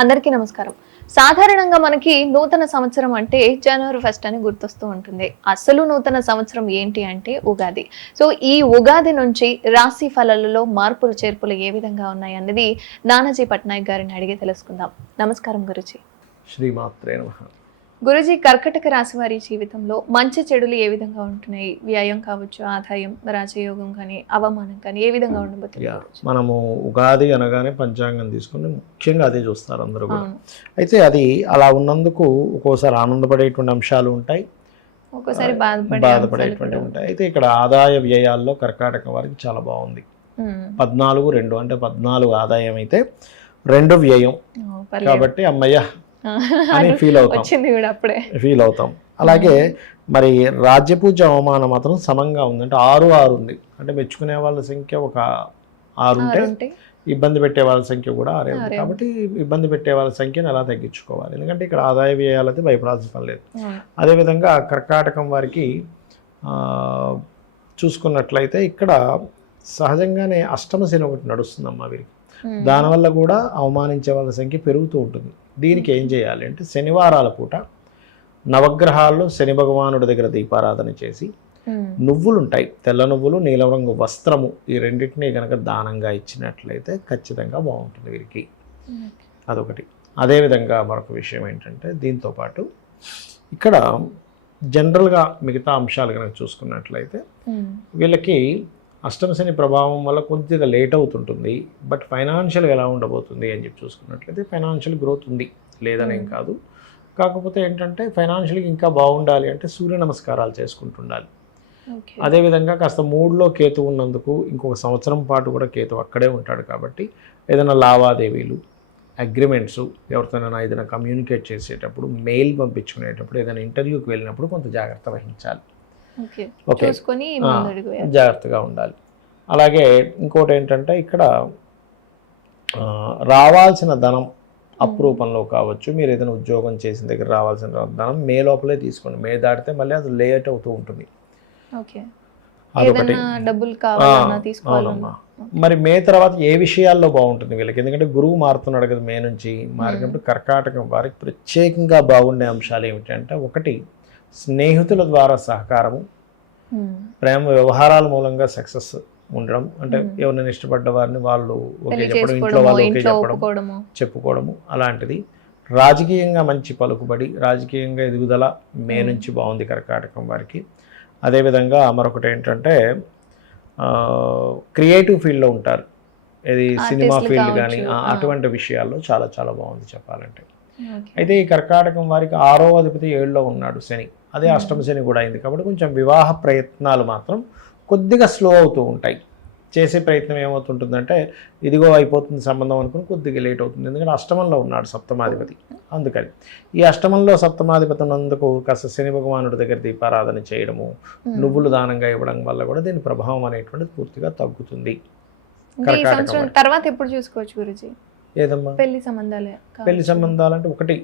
అందరికీ నమస్కారం. సాధారణంగా మనకి నూతన సంవత్సరం అంటే జనవరి 1 అని గుర్తొస్తూ ఉంటుంది. అసలు నూతన సంవత్సరం ఏంటి అంటే ఉగాది. సో ఈ ఉగాది నుంచి రాశి ఫలాలలో మార్పులు చేర్పులు ఏ విధంగా ఉన్నాయి అన్నది నానాజీ పట్నాయక్ గారిని అడిగి తెలుసుకుందాం. నమస్కారం గురుజీ. శ్రీమాత్రే నమః. గురుజీ, కర్కటక రాశి వారి జీవితంలో మంచి చెడులు ఏ విధంగా ఉంటున్నాయి? వ్యయం కావచ్చు, ఆదాయం, రాజయోగం కానీ, అవమానం కానీ ఏ విధంగా ఉండబోతుంది? మనము ఉగాది అనగానే పంచాంగం తీసుకుని ముఖ్యంగా అదే చూస్తారు అందరూ కూడా. అయితే అది అలా ఉన్నందుకు ఒక్కోసారి ఆనందపడేటువంటి అంశాలు ఉంటాయి, ఒక్కోసారి బాధపడేటువంటి ఉంటాయి. అయితే ఇక్కడ ఆదాయ వ్యయాల్లో కర్కాటక వారికి చాలా బాగుంది. 14-2 అంటే 14 ఆదాయం అయితే 2 వ్యయం కాబట్టి అమ్మయ్య అని ఫీల్ అవుతాం. అలాగే మరి రాజ్యపూజ అవమానం మాత్రం సమంగా ఉంది. అంటే 6 ఉంది. అంటే మెచ్చుకునే వాళ్ళ సంఖ్య ఒక 6 ఉంటే ఇబ్బంది పెట్టే వాళ్ళ సంఖ్య కూడా 6 ఉంది. కాబట్టి ఇబ్బంది పెట్టే వాళ్ళ సంఖ్యను ఎలా తగ్గించుకోవాలి? ఎందుకంటే ఇక్కడ ఆదాయ వ్యయాలైతే భయపడాల్సిన పని లేదు. అదేవిధంగా కర్కాటకం వారికి చూసుకున్నట్లయితే ఇక్కడ సహజంగానే అష్టమ శని ఒకటి నడుస్తుందమ్మా వీరికి. దానివల్ల కూడా అవమానించే వాళ్ళ సంఖ్య పెరుగుతూ ఉంటుంది. దీనికి ఏం చేయాలి అంటే శనివారాల పూట నవగ్రహాల్లో శని భగవానుడి దగ్గర దీపారాధన చేసి నువ్వులు ఉంటాయి, తెల్ల నువ్వులు, నీలం రంగు వస్త్రము, ఈ రెండింటినీ కనుక దానంగా ఇచ్చినట్లయితే ఖచ్చితంగా బాగుంటుంది వీరికి. అదొకటి. అదేవిధంగా మరొక విషయం ఏంటంటే దీంతోపాటు ఇక్కడ జనరల్గా మిగతా అంశాలు కనుక చూసుకున్నట్లయితే వీళ్ళకి అష్టమ శని ప్రభావం వల్ల కొద్దిగా లేట్ అవుతుంటుంది. బట్ ఫైనాన్షియల్గా ఎలా ఉండబోతుంది అని చెప్పి చూసుకున్నట్లయితే ఫైనాన్షియల్ గ్రోత్ ఉంది, లేదనేం కాదు. కాకపోతే ఏంటంటే ఫైనాన్షియల్గా ఇంకా బాగుండాలి అంటే సూర్య నమస్కారాలు చేసుకుంటుండాలి. అదేవిధంగా కాస్త 3లో కేతు ఉన్నందుకు ఇంకొక సంవత్సరం పాటు కూడా కేతు అక్కడే ఉంటాడు కాబట్టి ఏదైనా లావాదేవీలు, అగ్రిమెంట్స్, ఎవరితోనైనా ఏదైనా కమ్యూనికేట్ చేసేటప్పుడు, మెయిల్ పంపించుకునేటప్పుడు, ఏదైనా ఇంటర్వ్యూకి వెళ్ళినప్పుడు కొంత జాగ్రత్త వహించాలి. ఓకే, జాగ్రత్తగా ఉండాలి. అలాగే ఇంకోటి ఏంటంటే ఇక్కడ రావాల్సిన ధనం అప్రూపంలో కావచ్చు, మీరు ఏదైనా ఉద్యోగం చేసిన దగ్గర రావాల్సిన ధనం మే లోపలే తీసుకోండి. మే దాటితే మళ్ళీ అది లేట్ అవుతూ ఉంటుంది. అదొకటి. అవునమ్మా. మరి మే తర్వాత ఏ విషయాల్లో బాగుంటుంది వీళ్ళకి? ఎందుకంటే గురువు మారుతున్నాడు కదా మే నుంచి. మారినప్పుడు కర్కాటకం వారికి ప్రత్యేకంగా బాగుండే అంశాలు ఏమిటంటే, ఒకటి స్నేహితుల ద్వారా సహకారము, ప్రేమ వ్యవహారాల మూలంగా సక్సెస్ ఉండడం. అంటే ఎవరినైనా ఇష్టపడ్డ వారిని వాళ్ళు ఒకే చెప్పడం, ఇంట్లో వాళ్ళు ఒకే చెప్పుకోవడము అలాంటిది. రాజకీయంగా మంచి పలుకుబడి, రాజకీయంగా ఎదుగుదల మే నుంచి బాగుంది కర్కాటకం వారికి. అదేవిధంగా మరొకటి ఏంటంటే క్రియేటివ్ ఫీల్డ్లో ఉంటారు, ఇది సినిమా ఫీల్డ్ కానీ అటువంటి విషయాల్లో చాలా చాలా బాగుంది చెప్పాలంటే. అయితే ఈ కర్కాటకం వారికి 6వ అధిపతి 7లో ఉన్నాడు శని, అదే అష్టమ శని కూడా అయింది కాబట్టి కొంచెం వివాహ ప్రయత్నాలు మాత్రం కొద్దిగా స్లో అవుతూ ఉంటాయి. చేసే ప్రయత్నం ఏమవుతుంటుందంటే ఇదిగో అయిపోతుంది సంబంధం అనుకుని కొద్దిగా లేట్ అవుతుంది. ఎందుకంటే అష్టమంలో ఉన్నాడు సప్తమాధిపతి. అందుకని ఈ అష్టమంలో సప్తమాధిపతి ఉన్నందుకు కాస్త శని భగవానుడి దగ్గర దీపారాధన చేయడము, నువ్వులు దానంగా ఇవ్వడం వల్ల కూడా దీని ప్రభావం అనేటువంటిది పూర్తిగా తగ్గుతుంది. తర్వాత ఎప్పుడు చూసుకోవచ్చు గురుజీ? ఏదమ్మా పెళ్లి సంబంధాలు అంటే ఒకటి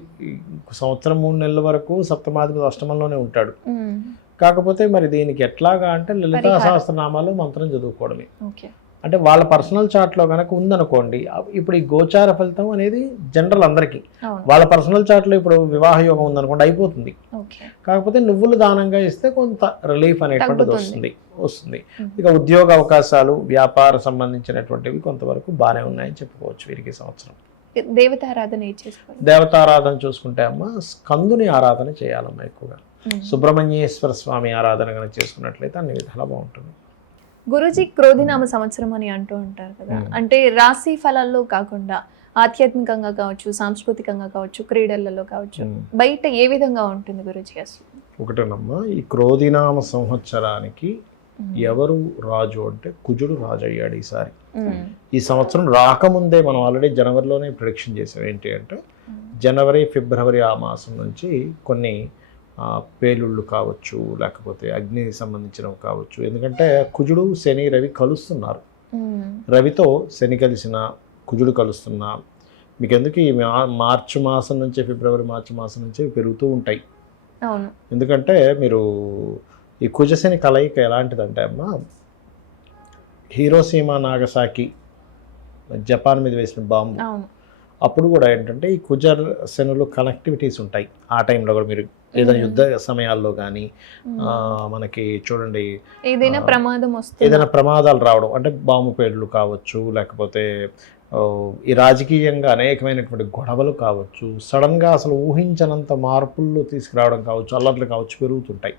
సంవత్సరం 3 నెలల వరకు సప్తమాధిపతి అష్టమంలోనే ఉంటాడు. కాకపోతే మరి దీనికి ఎట్లాగా అంటే లలితా సహస్రనామాలు మంత్రం చదువుకోవడమే. అంటే వాళ్ళ పర్సనల్ చార్ట్లో కనుక ఉందనుకోండి, ఇప్పుడు ఈ గోచార ఫలితం అనేది జనరల్ అందరికీ. వాళ్ళ పర్సనల్ చార్ట్లో ఇప్పుడు వివాహ యోగం ఉందనుకోండి అయిపోతుంది. కాకపోతే నువ్వులు దానంగా ఇస్తే కొంత రిలీఫ్ అనేటువంటిది వస్తుంది. ఇక ఉద్యోగ అవకాశాలు, వ్యాపార సంబంధించినటువంటివి కొంతవరకు బాగానే ఉన్నాయని చెప్పుకోవచ్చు వీరికి సంవత్సరం. దేవతారాధన చూసుకుంటే అమ్మ స్కందుని ఆరాధన చేయాలమ్మా ఎక్కువగా. సుబ్రహ్మణ్యేశ్వర స్వామి ఆరాధన కనుక చేసుకున్నట్లయితే అన్ని విధాలా బాగుంటుంది. గురుజీ, క్రోధినామ సంవత్సరం అని అంటూ ఉంటారు కదా, అంటే రాశి ఫలాల్లో కాకుండా ఆధ్యాత్మికంగా కావచ్చు, సాంస్కృతికంగా కావచ్చు, క్రీడలలో కావచ్చు, బయట ఏ విధంగా ఉంటుంది గురుజీ అసలు? ఒకటేనమ్మా, ఈ క్రోధినామ సంవత్సరానికి ఎవరు రాజు అంటే కుజుడు రాజు అయ్యాడు ఈసారి. ఈ సంవత్సరం రాకముందే మనం ఆల్రెడీ జనవరిలోనే ప్రిడిక్షన్ చేసాం. ఏంటి అంటే జనవరి, ఫిబ్రవరి ఆ మాసం నుంచి కొన్ని పేలుళ్ళు కావచ్చు, లేకపోతే అగ్నికి సంబంధించినవి కావచ్చు. ఎందుకంటే కుజుడు, శని, రవి కలుస్తున్నారు. రవితో శని కలిసిన, కుజుడు కలుస్తున్నా మీకు ఎందుకు ఈ మార్చి మాసం నుంచి మార్చి మాసం నుంచి పెరుగుతూ ఉంటాయి. ఎందుకంటే మీరు ఈ కుజశని కలయిక ఎలాంటిదంటే అమ్మా, హీరోసీమా నాగసాకి జపాన్ మీద వేసిన బాంబు అప్పుడు కూడా ఏంటంటే ఈ కుజర్ శనులు కనెక్టివిటీస్ ఉంటాయి ఆ టైంలో కూడా. మీరు ఏదైనా యుద్ధ సమయాల్లో కానీ మనకి చూడండి ఏదైనా ప్రమాదం వస్తుంది, ఏదైనా ప్రమాదాలు రావడం అంటే బాంబు పేలుళ్ళు కావచ్చు, లేకపోతే ఈ రాజకీయంగా అనేకమైనటువంటి గొడవలు కావచ్చు, సడన్గా అసలు ఊహించనంత మార్పులు తీసుకురావడం కావచ్చు, అల్లర్లు కావచ్చు పెరుగుతుంటాయి.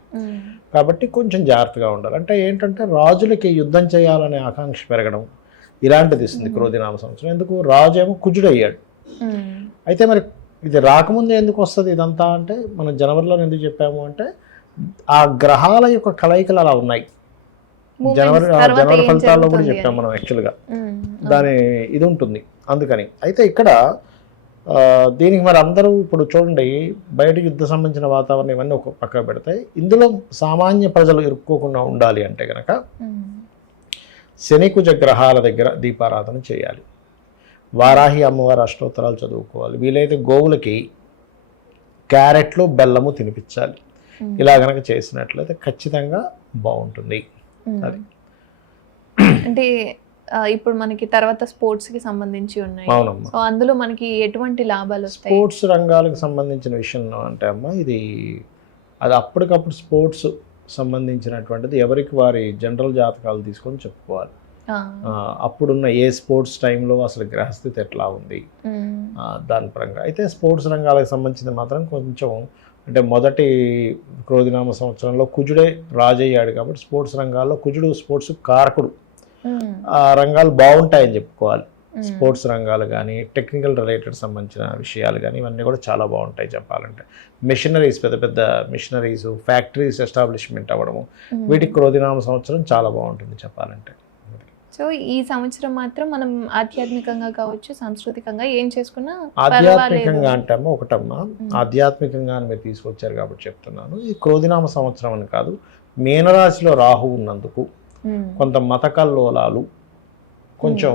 కాబట్టి కొంచెం జాగ్రత్తగా ఉండాలి. అంటే ఏంటంటే రాజులకి యుద్ధం చేయాలనే ఆకాంక్ష పెరగడం ఇలాంటిది ఇస్తుంది క్రోధినామ సంవత్సరం. ఎందుకు రాజు ఏమో కుజుడయ్యాడు. అయితే మరి ఇది రాకముందే ఎందుకు వస్తుంది ఇదంతా అంటే మనం జనవరిలో ఎందుకు చెప్పాము అంటే ఆ గ్రహాల యొక్క కలయికలు అలా ఉన్నాయి. జనవరి ఫలితాల్లో కూడా చెప్పాము మనం యాక్చువల్గా, దాని ఇది ఉంటుంది అందుకని. అయితే ఇక్కడ దీనికి మరి అందరూ ఇప్పుడు చూడండి బయట యుద్ధ సంబంధించిన వాతావరణం ఇవన్నీ ఒక పక్క పెడతాయి. ఇందులో సామాన్య ప్రజలు ఇరుక్కోకుండా ఉండాలి అంటే కనుక శని కుజ గ్రహాల దగ్గర దీపారాధన చేయాలి. వారాహి అమ్మవారి అష్టోత్తరాలు చదువుకోవాలి. వీలైతే గోవులకి క్యారెట్లు బెల్లము తినిపించాలి. ఇలా కనుక చేసినట్లయితే ఖచ్చితంగా బాగుంటుంది. అది అంటే ఇప్పుడు మనకి తర్వాత స్పోర్ట్స్ కి సంబంధించి ఉన్నాయి. అవునమ్మా. సో అందులో మనకి ఎటువంటి లాభాలు వస్తాయి? స్పోర్ట్స్ రంగాలకు సంబంధించిన విషయంలో అంటే అమ్మా ఇది అది అప్పటికప్పుడు స్పోర్ట్స్ సంబంధించినటువంటిది ఎవరికి వారి జనరల్ జాతకాలు తీసుకొని చెప్పుకోవాలి. అప్పుడున్న ఏ స్పోర్ట్స్ టైంలో అసలు గ్రహస్థితి ఎట్లా ఉంది దాని పరంగా. అయితే స్పోర్ట్స్ రంగాలకు సంబంధించింది మాత్రం కొంచెం అంటే మొదటి క్రోధినామ సంవత్సరంలో కుజుడే రాజయ్యాడు కాబట్టి స్పోర్ట్స్ రంగాల్లో కుజుడు స్పోర్ట్స్ కారకుడు. ఆ రంగాలు బాగుంటాయని చెప్పుకోవాలి. స్పోర్ట్స్ రంగాలు కానీ టెక్నికల్ రిలేటెడ్ సంబంధించిన విషయాలు కానీ ఇవన్నీ కూడా చాలా బాగుంటాయి చెప్పాలంటే. మిషనరీస్ పెద్ద పెద్ద మిషనరీస్ ఫ్యాక్టరీస్ ఎస్టాబ్లిష్మెంట్ అవ్వడము వీటికి క్రోధినామ సంవత్సరం చాలా బాగుంటుంది చెప్పాలంటే. సో ఈ సంవత్సరం మాత్రం మనం ఆధ్యాత్మికంగా కావచ్చు సాంస్కృతికంగా ఏం చేసుకున్నా ఆధ్యాత్మికంగా అంటే అమ్మ ఒకటమ్మా ఆధ్యాత్మికంగా మీరు తీసుకొచ్చారు కాబట్టి చెప్తున్నాను. ఈ క్రోధినామ సంవత్సరం అని కాదు, మీనరాశిలో రాహు ఉన్నందుకు కొంత మత కల్లోలాలు కొంచెం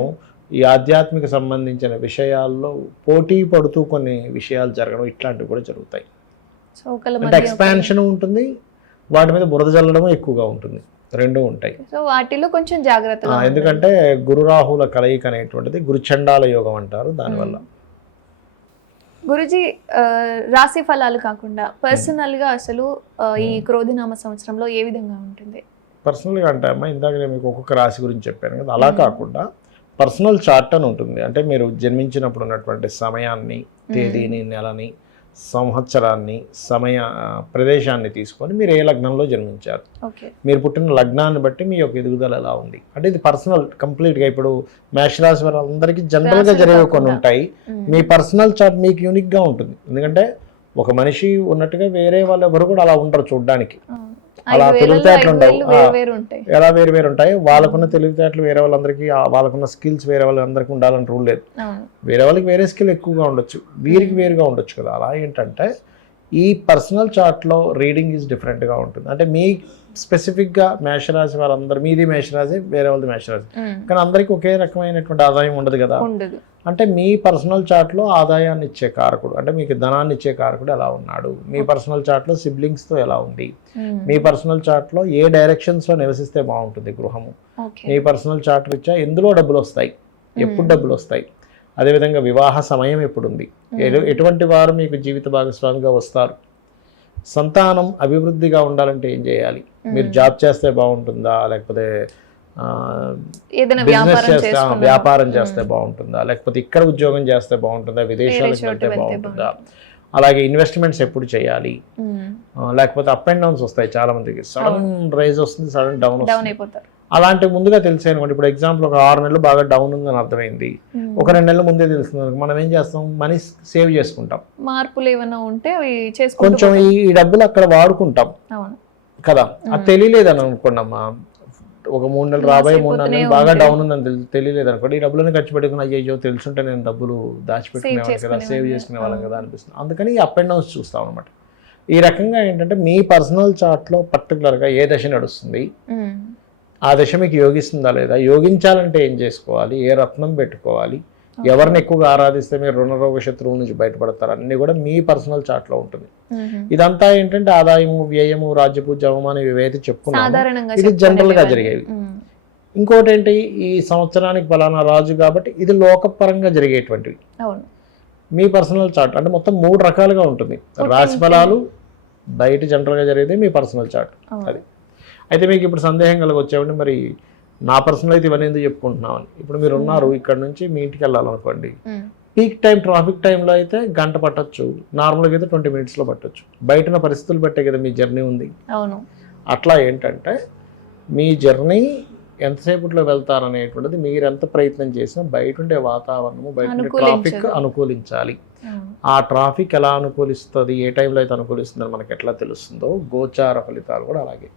ఈ ఆధ్యాత్మిక సంబంధించిన విషయాల్లో పోటీ పడుతూ కొన్ని విషయాలు జరగడం ఇట్లాంటివి కూడా జరుగుతాయి. అంటే ఎక్స్పాన్షన్ ఉంటుంది, వాటి మీద బురద జల్లడం ఎక్కువగా ఉంటుంది, రెండూ ఉంటాయి. సో వాటిలో కొంచెం జాగ్రత్తగా ఎందుకంటే గురు రాహుల కలయిక అనేటువంటిది గురుచండాల యోగం అంటారు. దానివల్ల గురుజీ రాశి ఫలాలు కాకుండా పర్సనల్ గా అసలు ఈ క్రోధినామ సంవత్సరంలో ఏ విధంగా ఉంటుంది? పర్సనల్గా అంటే అమ్మా ఇందాక నేను మీకు ఒక్కొక్క రాశి గురించి చెప్పాను కదా, అలా కాకుండా పర్సనల్ చార్ట్ అని ఉంటుంది. అంటే మీరు జన్మించినప్పుడు ఉన్నటువంటి సమయాన్ని, తేదీని, నెలని, సంవత్సరాన్ని, ప్రదేశాన్ని తీసుకొని మీరు ఏ లగ్నంలో జన్మించారు, మీరు పుట్టిన లగ్నాన్ని బట్టి మీ యొక్క ఎదుగుదల ఎలా ఉంది అంటే ఇది పర్సనల్ కంప్లీట్గా. ఇప్పుడు మేషరాశి వారు అందరికీ జనరల్గా జరిగే కొన్ని ఉంటాయి. మీ పర్సనల్ చార్ట్ మీకు యూనిక్గా ఉంటుంది. ఎందుకంటే ఒక మనిషి ఉన్నట్టుగా వేరే వాళ్ళు ఎవరు కూడా అలా ఉండరు చూడడానికి. అలా తెలివితేటలు ఉండవు, ఎలా వేరు వేరు ఉంటాయి. వాళ్ళకున్న తెలివితేటలు వేరే వాళ్ళందరికీ, వాళ్ళకున్న స్కిల్స్ వేరే వాళ్ళందరికీ ఉండాలని రూల్ లేదు. వేరే వాళ్ళకి వేరే స్కిల్ ఎక్కువగా ఉండొచ్చు, వీరికి వేరుగా ఉండొచ్చు కదా. అలా ఏంటంటే ఈ పర్సనల్ చార్ట్లో రీడింగ్ ఈజ్ డిఫరెంట్గా ఉంటుంది. అంటే మీ స్పెసిఫిక్గా మేషరాశి వాళ్ళందరూ, మీది మేషరాశి వేరే వాళ్ళది మేషరాశి, కానీ అందరికీ ఒకే రకమైనటువంటి ఆదాయం ఉండదు కదా. అంటే మీ పర్సనల్ చార్ట్లో ఆదాయాన్ని ఇచ్చే కారకుడు అంటే మీకు ధనాన్ని ఇచ్చే కారకుడు ఎలా ఉన్నాడు, మీ పర్సనల్ చార్ట్లో సిబ్లింగ్స్తో ఎలా ఉంది, మీ పర్సనల్ చార్ట్లో ఏ డైరెక్షన్స్లో నివసిస్తే బాగుంటుంది గృహము, మీ పర్సనల్ చార్ట్ రీత్యా ఎందులో డబ్బులు వస్తాయి, ఎప్పుడు డబ్బులు వస్తాయి, అదేవిధంగా వివాహ సమయం ఎప్పుడుంది, ఎటువంటి వారు మీకు జీవిత భాగస్వామిగా వస్తారు, సంతానం అభివృద్ధిగా ఉండాలంటే ఏం చేయాలి, మీరు జాబ్ చేస్తే బాగుంటుందా లేకపోతే బిజినెస్ చేస్తే వ్యాపారం చేస్తే బాగుంటుందా, లేకపోతే ఇక్కడ ఉద్యోగం చేస్తే బాగుంటుందా, విదేశాలకు వెళ్తే బాగుంటుందా, అలాగే ఇన్వెస్ట్మెంట్స్ ఎప్పుడు చేయాలి, లేకపోతే అప్ అండ్ డౌన్స్ వస్తాయి చాలా మందికి, సడన్ రైజ్ వస్తుంది, సడన్ డౌన్ వస్తుంది. అలాంటి ముందుగా తెలిసే అనుకోండి. ఇప్పుడు ఎగ్జాంపుల్ ఒక 6 నెలలు బాగా డౌన్ ఉందని అర్థమైంది, ఒక 2 నెలల ముందే తెలుస్తుంది, మనం ఏం చేస్తాం, మనీ సేవ్ చేసుకుంటాం, మార్పులు ఏమైనా ఉంటే కొంచెం ఈ డబ్బులు అక్కడ వాడుకుంటాం కదా. అది తెలియలేదని అనుకోండమ్మా, ఒక 3 నెలలు రాబోయే 3 నెలలు బాగా డౌన్ ఉందని తెలియలేదు అనుకోండి, ఈ డబ్బులని ఖర్చు పెట్టుకుని అయ్యో తెలుసుంటే నేను డబ్బులు దాచిపెట్టుకునేవాళ్ళం కదా, సేవ్ చేసుకునే వాళ్ళం కదా అనిపిస్తుంది. అందుకని ఈ అప్ అండ్ డౌన్స్ చూస్తాం అనమాట. ఈ రకంగా ఏంటంటే మీ పర్సనల్ చార్ట్లో పర్టికులర్గా ఏ దశ నడుస్తుంది, ఆ దశ మీకు యోగిస్తుందా లేదా, యోగించాలంటే ఏం చేసుకోవాలి, ఏ రత్నం పెట్టుకోవాలి, ఎవరిని ఎక్కువగా ఆరాధిస్తే మీరు రుణరోగ శత్రువు నుంచి బయటపడతారు, అన్నీ కూడా మీ పర్సనల్ చార్ట్లో ఉంటుంది. ఇదంతా ఏంటంటే ఆదాయము, వ్యయము, రాజ్యపూజ, అవమానం ఇవైతే చెప్పుకున్నాము, ఇది జనరల్ గా జరిగేవి. ఇంకోటి ఏంటి, ఈ సంవత్సరానికి ఫలానా రాజు కాబట్టి ఇది లోకపరంగా జరిగేటువంటివి. మీ పర్సనల్ చార్ట్ అంటే మొత్తం 3 రకాలుగా ఉంటుంది. రాశి ఫలాలు బయట జనరల్గా జరిగేది మీ పర్సనల్ చార్ట్ అది. అయితే మీకు ఇప్పుడు సందేహం వచ్చేవండి, మరి నా పర్సనల్ అయితే ఇవన్నీ ఎందుకు చెప్పుకుంటున్నామని. ఇప్పుడు మీరు ఉన్నారు ఇక్కడ నుంచి మీ ఇంటికి వెళ్ళాలనుకోండి, పీక్ టైం ట్రాఫిక్ టైంలో అయితే గంట పట్టొచ్చు, నార్మల్గా అయితే 20 minutesలో పట్టొచ్చు. బయటన పరిస్థితులు బట్టే కదా మీ జర్నీ ఉంది. అవును. అట్లా ఏంటంటే మీ జర్నీ ఎంతసేపట్లో వెళ్తారనేటువంటిది మీరు ఎంత ప్రయత్నం చేసినా బయట ఉండే వాతావరణము, బయట ఉండే ట్రాఫిక్ అనుకూలించాలి. ఆ ట్రాఫిక్ ఎలా అనుకూలిస్తుంది, ఏ టైంలో అయితే అనుకూలిస్తుందని మనకి ఎట్లా తెలుస్తుందో గోచార ఫలితాలు కూడా అలాగే.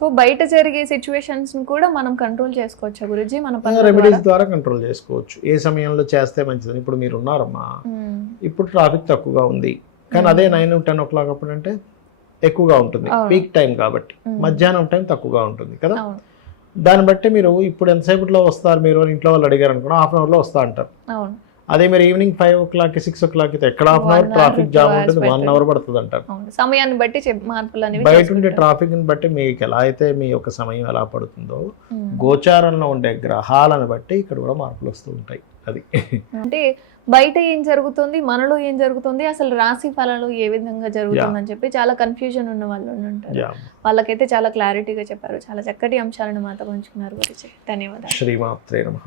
సో బయట జరిగే సిచ్యువేషన్స్ కూడా మనం కంట్రోల్ చేసుకోవచ్చా గురుజీ? మన రెమెడీస్ ద్వారా కంట్రోల్ చేసుకోవచ్చు. ఏ సమయంలో చేస్తే మంచిదని. ఇప్పుడు మీరు ఉన్నారమ్మా, ఇప్పుడు ట్రాఫిక్ తక్కువగా ఉంది, కానీ అదే 9-10 o'clock అప్పుడు అంటే ఎక్కువగా ఉంటుంది, పీక్ టైం కాబట్టి. మధ్యాహ్నం టైం తక్కువగా ఉంటుంది కదా. దాన్ని బట్టి మీరు ఇప్పుడు ఎంతసేపట్లో వస్తారు మీరు అని ఇంట్లో వాళ్ళు అడిగారు అనుకున్నా, 1/2 hourలో వస్తా అంటారు. అదే మీరు ఈవినింగ్ 5 o'clock 6 o'clock అయితే ఎక్కడ 1/2 hour ట్రాఫిక్ జామ్ ఉంటుంది, 1 hour పడుతుంది అంటారు. సమయాన్ని బట్టి మార్పులు అనేవి బయట ఉండే ట్రాఫిక్ ని బట్టి మీకు ఎలా అయితే మీ యొక్క సమయం ఎలా పడుతుందో గోచారంలో ఉండే గ్రహాలను బట్టి ఇక్కడ కూడా మార్పులు వస్తూ ఉంటాయి. అది అంటే బయట ఏం జరుగుతుంది, మనలో ఏం జరుగుతుంది, అసలు రాశి ఫలాలు ఏ విధంగా జరుగుతుందని చెప్పి చాలా కన్ఫ్యూజన్ ఉన్న వాళ్ళు ఉంటారు. వాళ్ళకైతే చాలా క్లారిటీగా చెప్పారు. చాలా చక్కటి అంశాలను మాతో పంచుకున్నారు గురించి. ధన్యవాదాలు. శ్రీమాత్రే నమః.